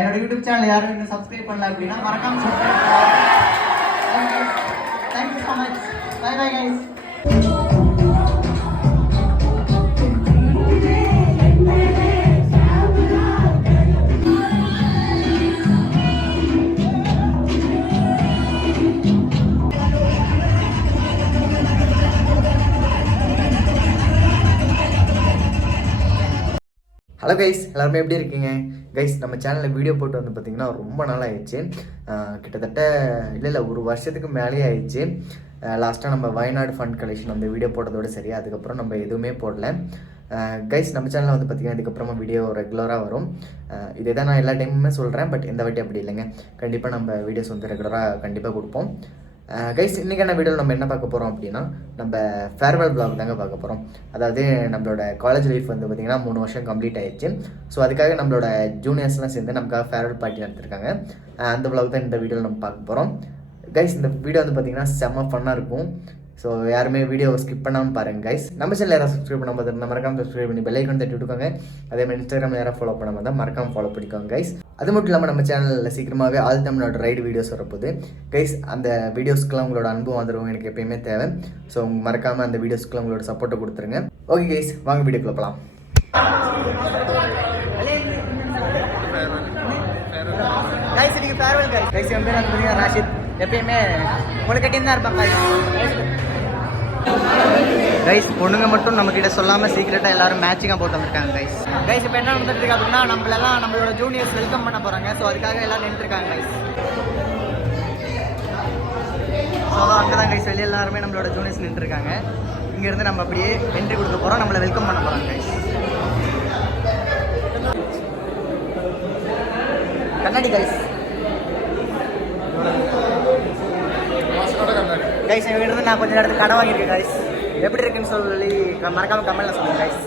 என்னோட YouTube channel யாரும் இன்னும் சப்ஸ்கிரைப் பண்ணல அப்படின்னா மறக்காம சப்ஸ்கிரைப் பண்ணுங்க. Thank you so much. Bye bye guys. Hello guys, எல்லாருமே எப்படி இருக்கீங்க கைஸ்? நம்ம சேனலில் வீடியோ போட்டு வந்து பார்த்திங்கன்னா ரொம்ப நாள் ஆயிடுச்சு. கிட்டத்தட்ட இல்லை ஒரு வருஷத்துக்கு மேலேயே ஆயிடுச்சு. லாஸ்ட்டாக நம்ம வயநாடு ஃபண்ட் கலெக்ஷன் அந்த வீடியோ போட்டதோடு சரி, அதுக்கப்புறம் நம்ம எதுவுமே போடல கைஸ். நம்ம சேனலில் வந்து பார்த்திங்கன்னா இதுக்கப்புறமா வீடியோ ரெகுலராக வரும். இதே தான் நான் எல்லா டைமுமே சொல்கிறேன், பட் இந்த வாட்டி அப்படி இல்லைங்க. கண்டிப்பாக நம்ம வீடியோஸ் வந்து ரெகுலராக கண்டிப்பாக கொடுப்போம் கைஸ். இன்றைக்கான வீடியோவில் நம்ம என்ன பார்க்க போகிறோம் அப்படின்னா, நம்ம ஃபேர்வெல் vlog தாங்க பார்க்க போகிறோம். அதாவது நம்மளோட காலேஜ் லைஃப் வந்து பார்த்திங்கன்னா 3 வருஷம் கம்ப்ளீட் ஆயிடுச்சு. ஸோ அதுக்காக நம்மளோட ஜூனியர்ஸ்லாம் சேர்ந்து நமக்காக ஃபேர்வெல் பார்ட்டி நடத்திருக்காங்க. அந்த vlog தான் இந்த வீடியோவில் நம்ம பார்க்க போகிறோம் கைஸ். இந்த வீடியோ வந்து பார்த்திங்கன்னா செம்ம ஃபன்னாக இருக்கும். ஸோ யாருமே வீடியோ ஸ்கிப் பண்ணாமல் பாருங்கள் கைஸ். நம்ம சேனல் யாராவது சப்ஸ்கிரைப் பண்ணாமல் இருந்தால் மறக்காமல் சப்ஸ்கிரைப் பண்ணி பெல் ஐக்கான் தட்டி விட்டுக்கோங்க. அதேமாதிரி இன்ஸ்டாகிராமில் யாராவது ஃபாலோ பண்ணாமல் தான் மறக்காமல் ஃபாலோ பண்ணிக்கோங்க கைஸ். அது மட்டும் இல்லாமல் நம்ம சேனலில் சீக்கிரமாகவே ஆல் தமிழோட ரைடு வீடியோஸ் வரப்போகுது கைஸ். அந்த வீடியோஸ்க்குலாம் உங்களோட அனுபவம் வந்துடுவோம் எனக்கு எப்பயுமே தேவை. ஸோ மறக்காமல் அந்த வீடியோஸ்க்குலாம் உங்களோட சப்போர்ட்டை கொடுத்துருங்க. ஓகே கைஸ், வாங்க வீடியோக்குள்ள போகலாம். கைஸ் இன்னைக்கு ஃபேர்வெல் கைஸ். கைஸ் என் பேர் வந்து ராஷித். எப்பயுமே முளைக்கட்டின்னு தான் இருப்பாங்க கைஸ். பொண்ணுங்க மட்டும் நம்மக்கிட்ட சொல்லாமல் சீக்கிரட்டாக எல்லாரும் மேட்சிங்காக போட்டு வந்திருக்காங்க கைஸ். கைஸ் இப்போ என்ன நடந்துட்டு இருக்கு அப்படின்னா, நம்மளோட ஜூனியர்ஸ் வெல்கம் பண்ண போகிறாங்க. ஸோ அதுக்காக எல்லாம் நின்றுருக்காங்க கைஸ். ஸோ அங்கே தான் கைஸ் வெளியே எல்லாருமே நம்மளோட ஜூனியர்ஸ் நின்றுருக்காங்க. இங்கேருந்து நம்ம அப்படியே என்ட்ரி கொடுக்க போகிறோம். நம்மளை வெல்கம் பண்ண போகிறாங்க கைஸ். கண்ணாடி கைஸ். கைஸ் இவங்கிட்ட நான் கொஞ்சம் இடத்துக்கு கடை வாங்கியிருக்கேன் கைஸ். எப்படி இருக்குன்னு சொல்லி மறக்காம கமெண்ட்ல சொல்லுங்க கைஸ்.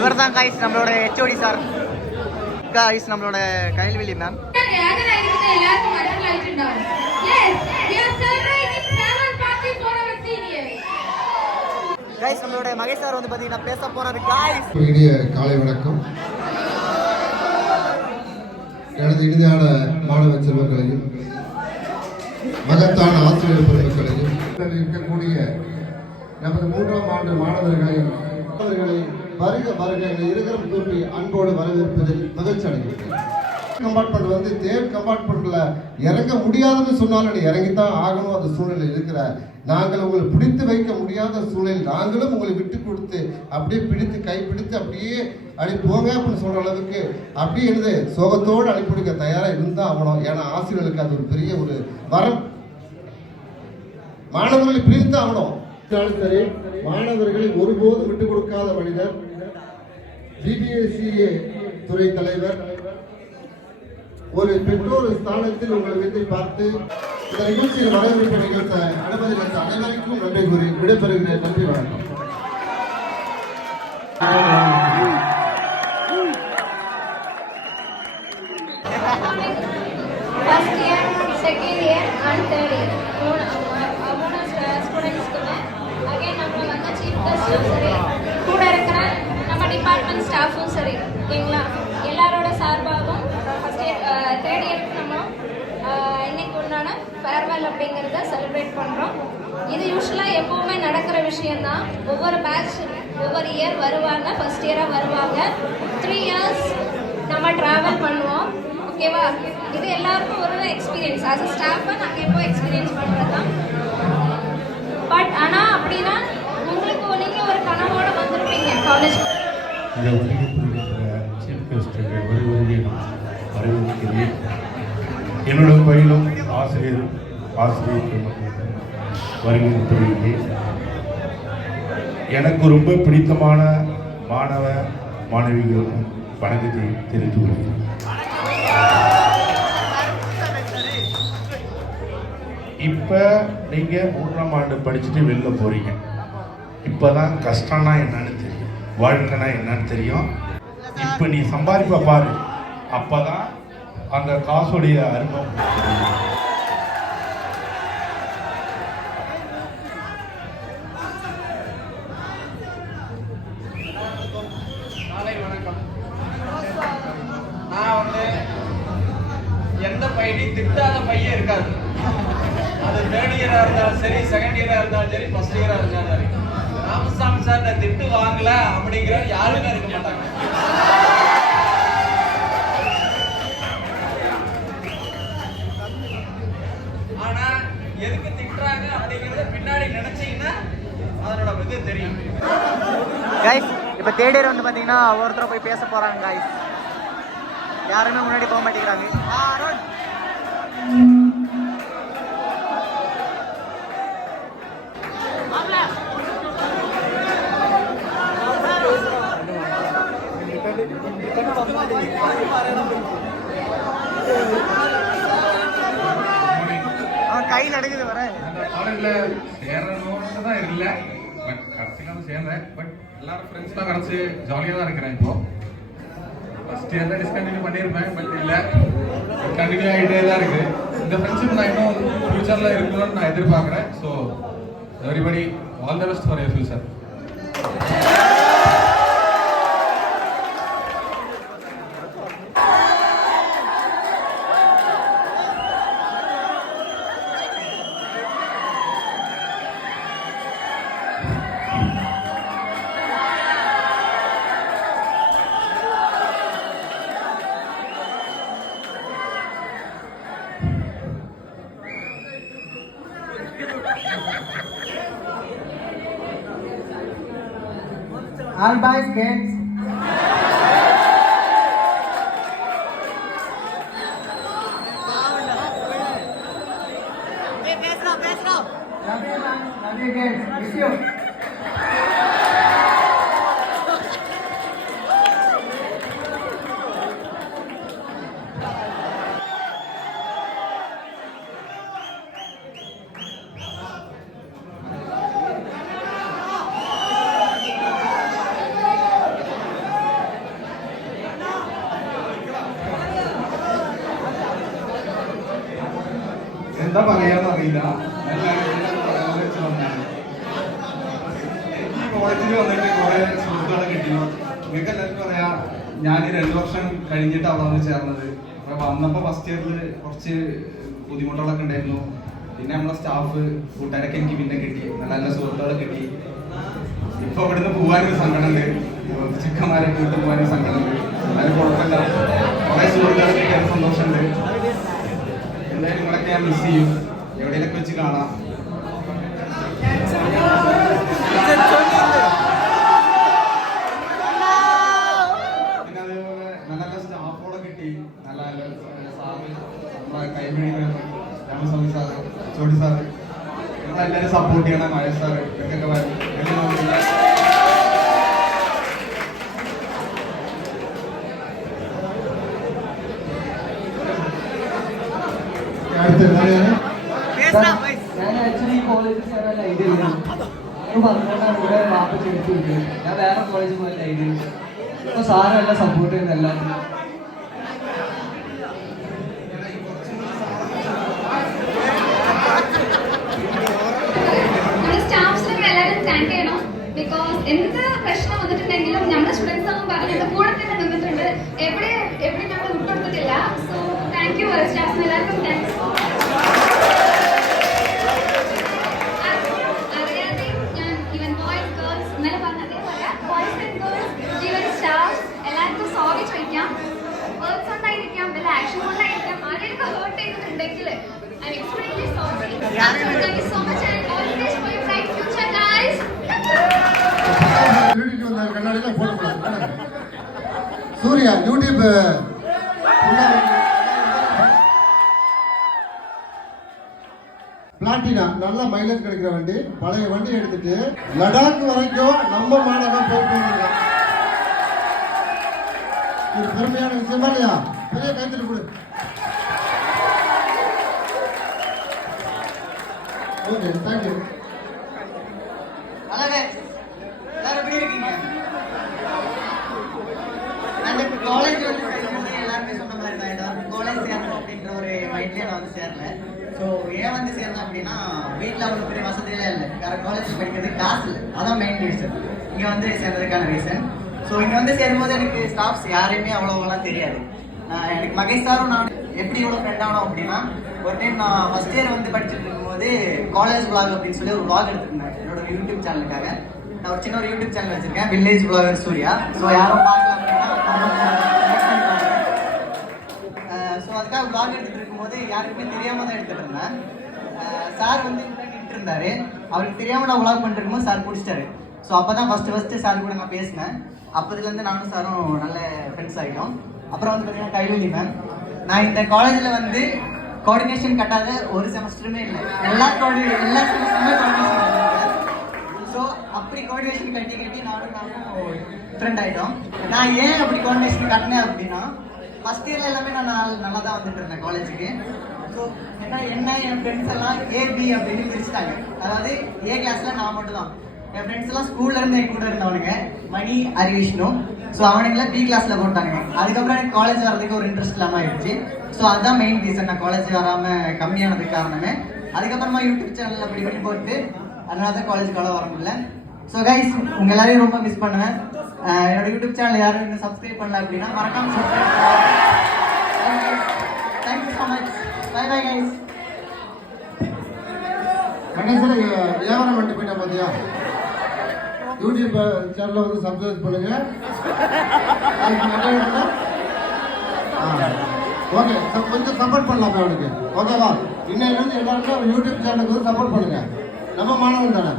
இவர் தான் கைஸ் நம்மளோட HOD சார். கைஸ் நம்மளோட கைல்வெளி மேம். கைஸ் நம்மளோட மகேஷ் சார் வந்து பாத்தீங்கன்னா பேச போறாரு கைஸ். இனிய காலை வணக்கம். எனது இனிமையான மாணவ செல்வங்களையும் மகத்தான ஆசிரியர் பெருமக்களையும் இருக்கக்கூடிய நமது 3ஆம் ஆண்டு மாணவர்களையும் வருக வருக இருகரம் கூப்பி அன்போடு வரவேற்பதில் மகிழ்ச்சி அடைகிறேன். கம்பார்ட்மெண்ட் வந்து தேர்ட் கம்பார்ட்மெண்ட்ல இறங்க முடியாதுன்னு சொன்னாலும் இறங்கித்தான் ஆகணும். அந்த சூழ்நிலை இருக்கிற நாங்கள் உங்களை பிடித்து வைக்க முடியாத சூழ்நிலை நாங்களும் உங்களை விட்டு கொடுத்து அப்படியே பிடித்து கைப்பிடித்து அப்படியே போங்க அப்படின்னு சொல்ற அளவுக்கு அப்படியே இருந்து சோகத்தோடு அனுப்பிவிடுக்க தயாராக இருந்தால் ஆகணும். ஏன்னா ஆசிரியர்களுக்கு அது ஒரு பெரிய ஒரு வரம். மாணவர்களை பிரித்து ஆகணும். சரி, மாணவர்களை ஒருபோதும் விட்டுக் கொடுக்காத மனிதர், DBSCA துறை தலைவர். ஒரு பெற்றோர் ஸ்தானத்தில் உங்களை வீட்டை பார்த்து இந்த நிகழ்ச்சியில் வரவேற்பு நிகழ்த்த அனுமதி அளித்த அனைவருக்கும் நன்றி கூறி விடைபெறுகிறேன். நன்றி, வணக்கம். கூட இருக்கிற நம்ம டிபார்ட்மெண்ட் ஸ்டாஃபும் சரி, ஓகேங்களா, எல்லாரோட சார்பாகவும் ஃபர்ஸ்ட் இயர் தேர்ட் இயருக்கு நம்ம இன்னைக்கு உண்டான ஃபேர்வெல் ட்ராவல் அப்படிங்கிறத செலிப்ரேட் பண்ணுறோம். இது யூஸ்வலாக எப்போவுமே நடக்கிற விஷயந்தான். ஒவ்வொரு பேட்ச் ஒவ்வொரு இயர் வருவாங்க, ஃபர்ஸ்ட் இயராக வருவாங்க. 3 இயர்ஸ் நம்ம ட்ராவல் பண்ணுவோம். ஓகேவா? இது எல்லாருக்கும் ஒரு எக்ஸ்பீரியன்ஸ். ஆஸ் அ ஸ்டாஃபாக நாங்கள் எப்போ எக்ஸ்பீரியன்ஸ் பண்ணுறது தான். பட் ஆனால் அப்படின்னா உங்களுக்கு நீங்கள் ஒரு கனவோட வந்திருப்பீங்க காலேஜ். இந்த வருகைக்குரிய சீஃப் கெஸ்ட்டுக்கு வரவேற்கிறேன். என்னோட பயிலும் ஆசிரியர் வருகிறேன். எனக்கு ரொம்ப பிடித்தமான மாணவ மாணவிகளுக்கும் வணக்கத்தை தெரிவித்துக் கொள்கிறேன். இப்போ நீங்கள் 3ஆம் ஆண்டு படிச்சுட்டு வெளில போகிறீங்க. இப்போ தான் கஷ்டம்னா என்னன்னு தெரியும், வாழ்க்கைனா என்னன்னு தெரியும். இப்போ நீ சம்பாதிப்ப பாரு, அப்போ தான் அந்த காசுடைய அருமை. நான் எந்த பையனையும் திட்டாத பையன் இருக்காது. அது 3rd இயராக இருந்தாலும் சரி, 2nd இயராக இருந்தாலும் சரி, 1st இயராக இருந்தாலும் சரி. ராமசாமி சார் நான் திட்டு வாங்கல அப்படிங்கிற யாருமே இருக்க மாட்டாங்க. ஆனா எதுக்கு திட்டுறாங்க அப்படிங்கறத பின்னாடி நினைச்சீங்கன்னா அதனோட இது தெரியும். கைஸ் இப்போ 3rd இயர் வந்து பார்த்தீங்கன்னா ஒருத்தர் போய் பேச போகிறாங்க கைஸ். யாருமே முன்னாடி போக மாட்டேங்கிறாங்க. கை நடுக்குது வர காலேஜில் சேரணும்னு தான் இல்லை, பட் கடைசிக்காக சேர்ந்தேன். பட் எல்லாரும் ஃப்ரெண்ட்ஸ்லாம் கிடச்சி ஜாலியாக தான் இருக்கிறேன். இப்போ ஃபஸ்ட் இயரில் டிஸ்கண்டினியூ பண்ணியிருப்பேன், பட் இல்லை, கண்டினியூ ஆகிட்டே தான் இருக்குது. இந்த ஃப்ரெண்ட்ஷிப் நான் இன்னும் ஃப்யூச்சரில் இருக்கணும்னு நான் எதிர்பார்க்குறேன். So everybody all the best for your future. All boys, kids. Love you kids. Miss you. എന്താ പറയാന്ന് അറിയില്ല. എനിക്ക് കോളേജിൽ വന്നിട്ട് കുറെ സുഹൃത്തുക്കളെ കിട്ടി. നിങ്ങൾക്ക് എല്ലാവർക്കും അറിയാം, ഞാൻ 2 വർഷം കഴിഞ്ഞിട്ടാണ് വന്ന് ചേർന്നത്. അപ്പൊ വന്നപ്പോൾ ഫസ്റ്റ് ഇയറിൽ കുറച്ച് ബുദ്ധിമുട്ടുകളൊക്കെ ഉണ്ടായിരുന്നു. പിന്നെ നമ്മളെ സ്റ്റാഫ് കൂട്ടുകാരൊക്കെ എനിക്ക് പിന്നെ കിട്ടി, നല്ല നല്ല സുഹൃത്തുക്കളെ കിട്ടി. ഇപ്പൊ ഇവിടുന്ന് പോകാനൊരു സങ്കടമുണ്ട്, ചിക്കന്മാരെ കൂട്ട് പോകാനൊരു സങ്കടമുണ്ട്. അത് കുഴപ്പമില്ല, കുറെ സുഹൃത്തുക്കളെ കിട്ടിയ സന്തോഷമുണ്ട്. എന്തായാലും നിങ്ങളൊക്കെ ഞാൻ മിസ് ചെയ്യും. എവിടെയൊക്കെ വെച്ച് കാണാം. പിന്നെ അതേപോലെ നല്ല നല്ല സ്റ്റാഫുകളെ കിട്ടി. നല്ല നല്ല സാറ്, നമ്മളെ കൈമണി രാമസ്വാമി സാറ്, ചോടി സാറ്, നിങ്ങളെല്ലാവരും സപ്പോർട്ട് ചെയ്യണം. മഹേഷ് സാറ് ഇതൊക്കെ വരും. ഞാൻ ആക്ച്വലി ഈ കോളേജിൽ ചേരാൻ ഐഡിയ ഇല്ല. പറഞ്ഞുകൊണ്ടാണ് ഇവിടെ വാപ്പ ചേർത്തിട്ട് ഞാൻ വേറെ കോളേജിൽ പോയാൽ ഐഡിയ ഇല്ല. ഇപ്പൊ സാറ് എല്ലാം സപ്പോർട്ട് ചെയ്യുന്ന എല്ലാവരും. സ്റ്റാഫ്സിനൊക്കെ എല്ലാവരും താങ്ക് ചെയ്യണം. ബിക്കോസ് എന്ത് പ്രശ്നം വന്നിട്ടുണ്ടെങ്കിലും നമ്മുടെ സ്റ്റുഡൻസ് ഒന്നും പറഞ്ഞിട്ട് കൂടെ തന്നെ നിന്നിട്ടുണ്ട്. എവിടെ ഞങ്ങൾ വിട്ടുകൊടുത്തിട്ടില്ല. സോ താങ്ക് യു സ്റ്റാഫ്സിന് എല്ലാവർക്കും താങ്ക്സ്. முன்னாடிலாம் போடக்கூடாது. சூர்யா யூடியூப் பிளாட்டினா நல்ல மைலேஜ் கிடைக்கிற வண்டி. பழைய வண்டி எடுத்துட்டு லடாக் வரைக்கும் நம்ம மாணவன் போயிட்டு வந்திருக்கான். இது பெருமையான விஷயமா இல்லையா? பெரிய கைத்தறி கொடு. Okay, thank you. அழகே எல்லாரும் எப்படி இருக்கீங்க? அந்த காலேஜ் வந்து சேர்க்கும்போது எல்லாருமே சொன்ன மாதிரி தான், ஏதாவது காலேஜ் சேரணும் அப்படின்ற ஒரு மைண்ட்லேயே நான் வந்து சேரல. ஸோ ஏன் வந்து சேர்ந்தேன் அப்படின்னா, வீட்டில் அவ்வளோ பெரிய வசதியெல்லாம் இல்லை, வேறு காலேஜ் படிக்கிறதுக்கு காசு இல்லை, அதான் மெயின் ரீசன் இங்கே வந்து சேர்ந்ததுக்கான ரீசன். ஸோ இங்கே வந்து சேரும்போது எனக்கு ஸ்டாஃப்ஸ் யாரையுமே அவ்வளோவெல்லாம் தெரியாது. எனக்கு மகேஷ் சாரும் நான் எப்படி இவ்வளோ ஃப்ரெண்ட் ஆனோம் அப்படின்னா, ஒரு டைம் நான் ஃபஸ்ட் இயர் வந்து படிச்சுட்டு இருக்கும்போது காலேஜ் vlog அப்படின்னு சொல்லி ஒரு vlog எடுத்துருந்தேன் என்னோட யூடியூப் சேனலுக்காக. நான் ஒரு சின்ன ஒரு யூடியூப் சேனல் வச்சிருக்கேன், வில்லேஜ் vlogger சூர்யா. ஸோ யாரும் பார்க்கல அப்படின்னா ஸோ அதுக்காக vlog எடுத்துட்டு இருக்கும்போது யாருக்குமே தெரியாம தான் எடுத்துட்டு இருந்தேன். சார் வந்து நின்று இருந்தாரு, அவருக்கு தெரியாம நான் vlog பண்ணிட்டு இருக்கும்போது சார் பிடிச்சிட்டாரு. ஸோ அப்போ தான் ஃபஸ்ட்டு சார் கூட நான் பேசினேன். அப்போதுலேருந்து நானும் சாரும் நல்ல ஃப்ரெண்ட்ஸ் ஆகிட்டோம். அப்புறம் வந்து பார்த்தீங்கன்னா கைவெளி மேம், நான் இந்த காலேஜில் வந்து கோஆர்டினேஷன் கட்டாத ஒரு செமஸ்டருமே இல்லை, எல்லா செமஸ்டருமே கோஆர்டினேஷன். ஸோ அப்படி கோஆர்டினேஷன் கட்டி நானும் ஃப்ரெண்ட் ஆகிட்டோம். நான் ஏன் அப்படி கோஆர்டினேஷன் கட்டினேன் அப்படின்னா, ஃபஸ்ட் இயரில் எல்லாமே நான் நல்லா தான் வந்துட்டு இருந்தேன் காலேஜுக்கு. ஸோ என்ன என் ஃப்ரெண்ட்ஸ் எல்லாம் ஏபி அப்படின்னு பிரிச்சுட்டாங்க. அதாவது ஏ கிளாஸில் நான் மட்டும் தான். என் ஃப்ரெண்ட்ஸ் எல்லாம் ஸ்கூல்லேருந்து என் கூட இருந்தவனுங்க, மணி, ஹரிவிஷ்ணு. ஸோ அவனுங்களாம் பி கிளாஸில் போட்டாங்க. அதுக்கப்புறம் எனக்கு காலேஜ் வர்றதுக்கு ஒரு இன்ட்ரெஸ்ட் இல்லாமல் ஆயிடுச்சு. ஸோ அதுதான் மெயின் ரீசன் நான் காலேஜ் வராமல் கம்மியானதுக்கு காரணமே. அதுக்கப்புறமா யூடியூப் சேனலில் அப்படி பண்ணி போட்டு அதனால தான் காலேஜுக்கு வர முடியல. ஸோ கைஸ், உங்கள் எல்லாரையும் ரொம்ப மிஸ் பண்ணுவேன். என்னோட யூடியூப் சேனல் யாரும் இன்னும் சப்ஸ்கிரைப் பண்ணல அப்படின்னா மறக்காம சப்ஸ்கிரைப் பண்ணுங்க. Thank you so much. Bye bye guys. கடைசியில் வியாபாரம் பண்ணிட்டு போயிட்டா பார்த்தியா? யூடியூப் சேனலில் வந்து சப்ஸ்கிரைப் பண்ணுங்க. ஓகே, கொஞ்சம் சப்போர்ட் பண்ணலாம் அவனுக்கு. ஓகேவா? இன்னைக்கு எல்லாருக்கும் யூடியூப் சேனலுக்கு வந்து சப்போர்ட் பண்ணுங்க. நம்ம மாணவன் தானே.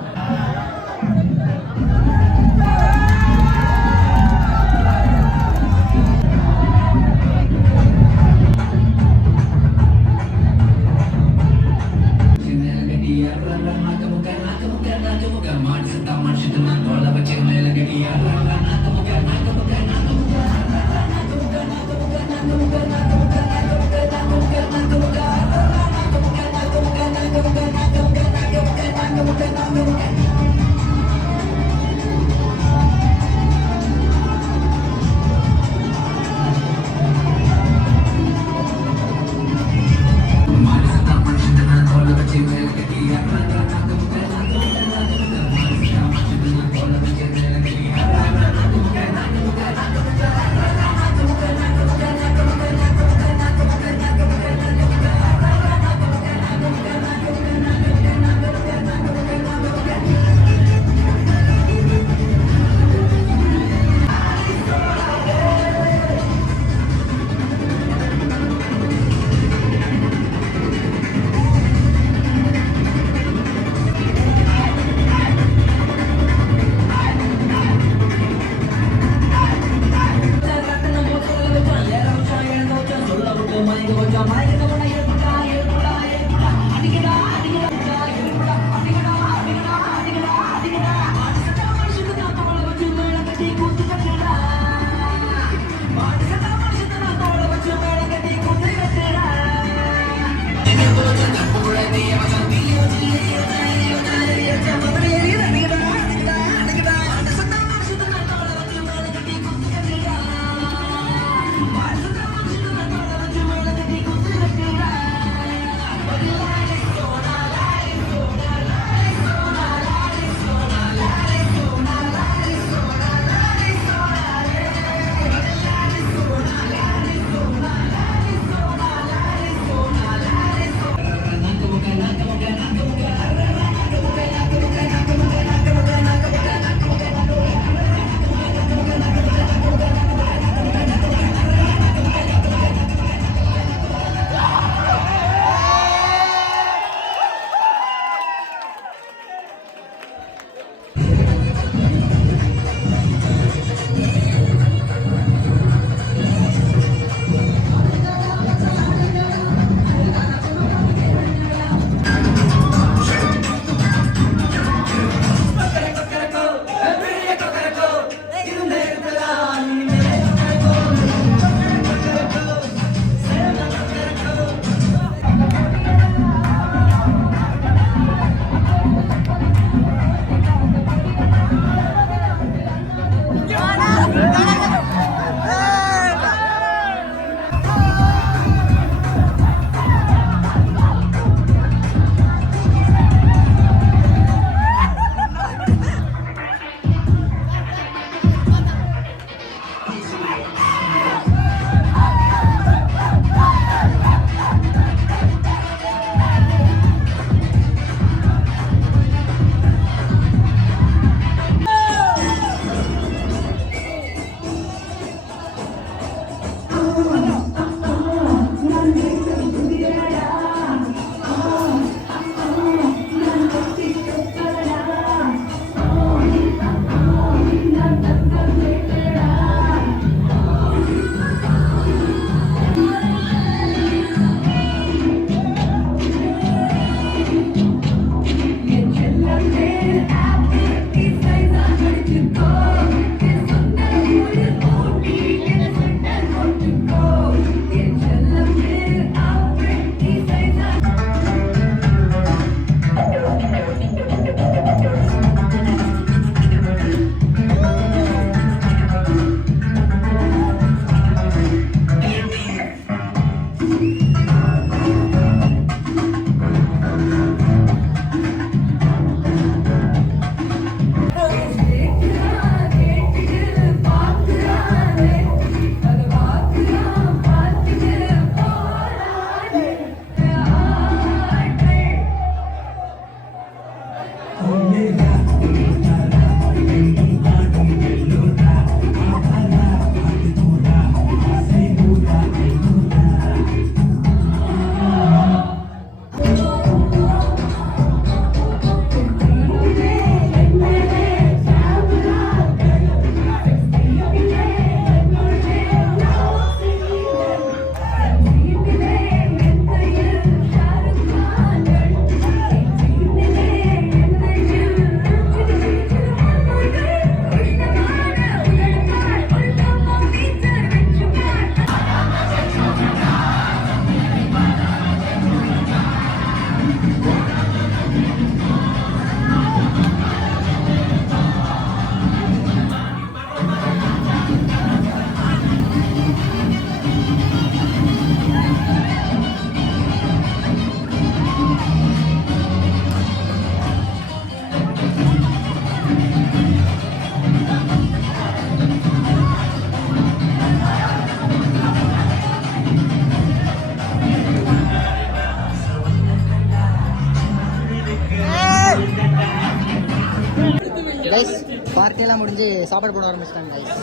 கைஸ் பார்ட்டியெல்லாம் முடிஞ்சு சாப்பாடு போட ஆரம்பிச்சிட்டாங்க கைஸ்.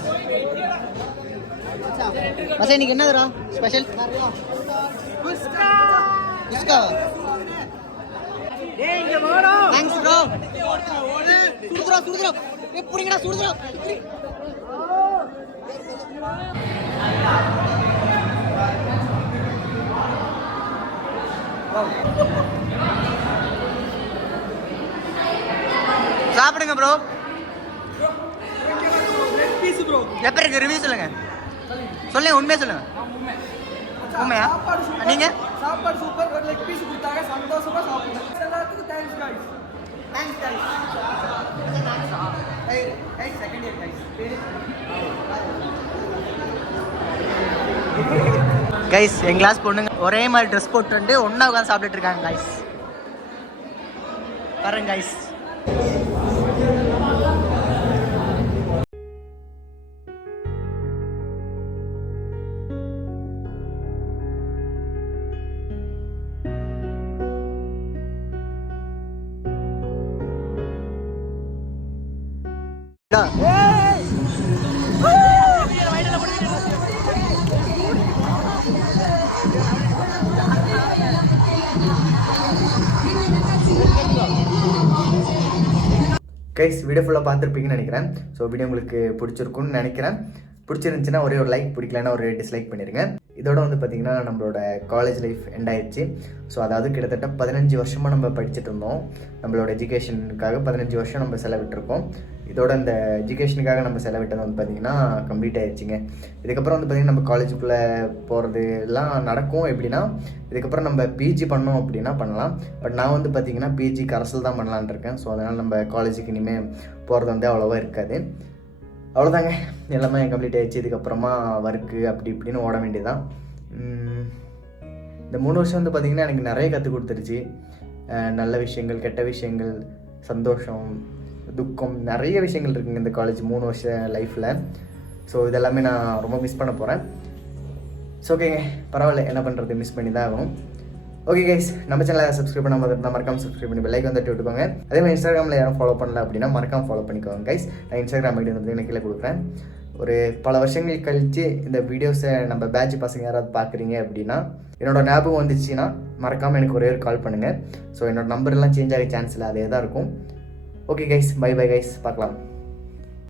மசா இன்னைக்கு என்னதுரா ஸ்பெஷல்? குஸ்கா. Thanks bro. சுடுதுரா எப்படிங்கடா சுடுதுரா. சாப்பிடுங்க ப்ரோ. எப்படி இருக்கு ரிவ்யூ சொல்லுங்க. உண்மையா சொல்லுங்க. உண்மையா? நீங்க சாப்பாடு சூப்பர். ஒரு லெக் பீஸ் கொடுத்தாங்க, சந்தோஷமா சாப்பிடுங்க. எல்லாத்துக்கும் thanks guys. Thanks guys. Second year guys. Guys என் கிளாஸ் பொண்ணுங்க ஒரே மாதிரி ட்ரெஸ் போட்டு வந்து ஒன்றா உட்காந்து சாப்பிட்டுட்டு இருக்காங்க கைஸ். பாருங்க கைஸ். கைஸ் வீடியோ ஃபுல்லாக பார்த்துருப்பீங்கன்னு நினைக்கிறேன். ஸோ வீடியோ உங்களுக்கு பிடிச்சிருக்குன்னு நினைக்கிறேன். பிடிச்சிருந்துச்சுன்னா ஒரே ஒரு லைக், பிடிக்கலன்னா ஒரு டிஸ்லைக் பண்ணிடுங்க. இதோட வந்து பார்த்திங்கன்னா நம்மளோட காலேஜ் லைஃப் எண்ட் ஆயிடுச்சு. ஸோ அதாவது கிட்டத்தட்ட 15 வருஷமாக நம்ம படிச்சுட்டு இருந்தோம். நம்மளோட எஜுகேஷனுக்காக 15 வருஷம் நம்ம செலவிட்டிருக்கோம். இதோட இந்த எஜுகேஷனுக்காக நம்ம செலவிட்டது வந்து பார்த்திங்கன்னா கம்ப்ளீட் ஆயிடுச்சுங்க. இதுக்கப்புறம் வந்து பார்த்திங்கன்னா நம்ம காலேஜுக்குள்ளே போகிறது எல்லாம் நடக்கும். எப்படின்னா இதுக்கப்புறம் நம்ம பிஜி பண்ணோம் அப்படின்னா பண்ணலாம். பட் நான் வந்து பார்த்திங்கன்னா பிஜி கரஸில் தான் பண்ணலான்னு இருக்கேன். ஸோ அதனால் நம்ம காலேஜுக்கு இனிமேல் போகிறது வந்து அவ்வளோவா இருக்காது. அவ்வளோதாங்க, எல்லாமே கம்ப்ளீட் ஆகிடுச்சு. இதுக்கப்புறமா ஒர்க்கு அப்படி இப்படின்னு ஓட வேண்டியதான். இந்த 3 வருஷம் வந்து பார்த்திங்கன்னா எனக்கு நிறைய கற்றுக் கொடுத்துருச்சு. நல்ல விஷயங்கள், கெட்ட விஷயங்கள், சந்தோஷம், துக்கம், நிறைய விஷயங்கள் இருக்குங்க இந்த காலேஜ் 3 வருஷ லைஃப்பில். ஸோ இதெல்லாமே நான் ரொம்ப மிஸ் பண்ண போகிறேன். ஸோ ஓகேங்க, பரவாயில்ல, என்ன பண்ணுறது, மிஸ் பண்ணி தான் ஆகணும். ஓகே கைஸ், நம்ம சேனலை சப்ஸ்கிரைப் பண்ணாமல் இருந்தால் மறக்காம சப்ஸ்கிரைப் பண்ணி பெல் ஐக்கான் தட்டி விட்டுக்கோங்க. அதே மாதிரி இன்ஸ்டாகிராமில் யாரும் ஃபாலோ பண்ணல அப்படின்னா மறக்காம ஃபாலோ பண்ணிக்கோங்க கைஸ். நான் இன்ஸ்டாகிராம் ஐடி வந்து கீழே கொடுக்குறேன். ஒரு பல வருஷங்கள் கழித்து இந்த வீடியோஸை நம்ம பேட்ச் பசங்க யாராவது பார்க்குறீங்க அப்படின்னா என்னோட ஞாபகம் வந்துச்சுன்னா மறக்காமல் எனக்கு ஒரே ஒரு கால் பண்ணுங்கள். ஸோ என்னோட நம்பர்லாம் சேஞ்ச் ஆக சான்ஸ் இல்லை, அதே தான் இருக்கும். Okay guys, bye bye guys, பார்க்கலாம்.